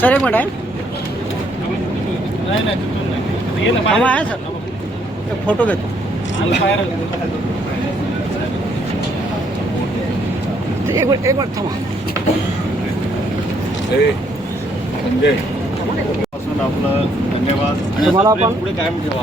Sir एक minute आहे आहे सर. एक फोटो घेतो. एक मिनिट एक मिनिट थांबा. आपलं धन्यवाद. आणि तुम्हाला असं प्रेम पण- पुढे कायम ठेवा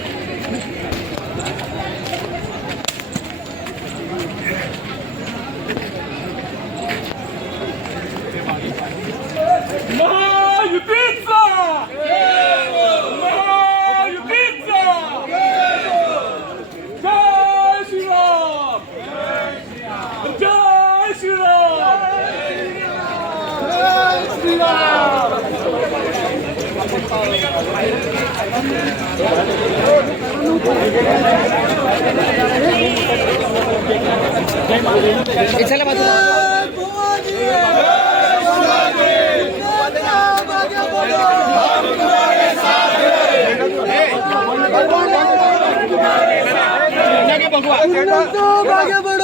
चला बाजूला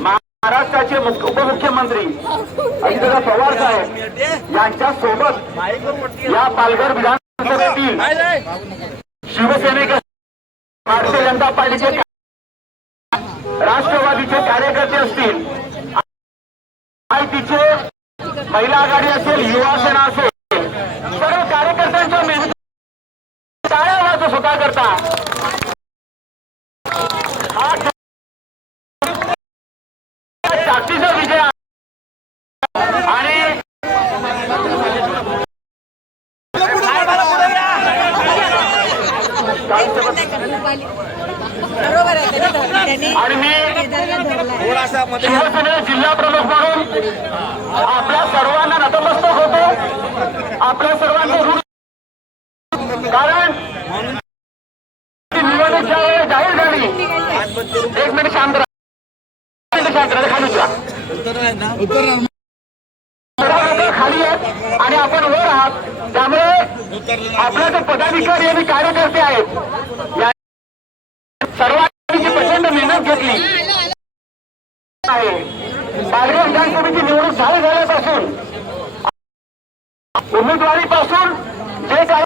महाराष्ट्राचे मुख्य उपमुख्यमंत्री अजितदादा पवार साहेब यांच्या सोबत या पालघर विधानसभेतील शिवसेनेचे भारतीय जनता पार्टीचे राष्ट्रवादीचे कार्यकर्ते असतील तिचे महिला आघाडी असेल युवा सेना असेल सर्व कार्यकर्त्यांच्या मेहनत टाळ्या वाजव स्वतः करता. हा जास्तीचा विजय आहे. आणि जिल्हा प्रमुख म्हणून आपल्या सर्वांना नतमस्तक होतो. आपल्या सर्वांचं ऋण कारण निवडणूक ज्या वेळेला जाहीर झाली एक मिनिट शांत. खाली आहेत आणि आपण वर आहात. त्यामुळे आपल्या जे पदाधिकारी आणि कार्यकर्ते आहेत घेतली. आहे पालघर विधानसभेची निवडणूक झाली झाल्यापासून उमेदवारीपासून जे काही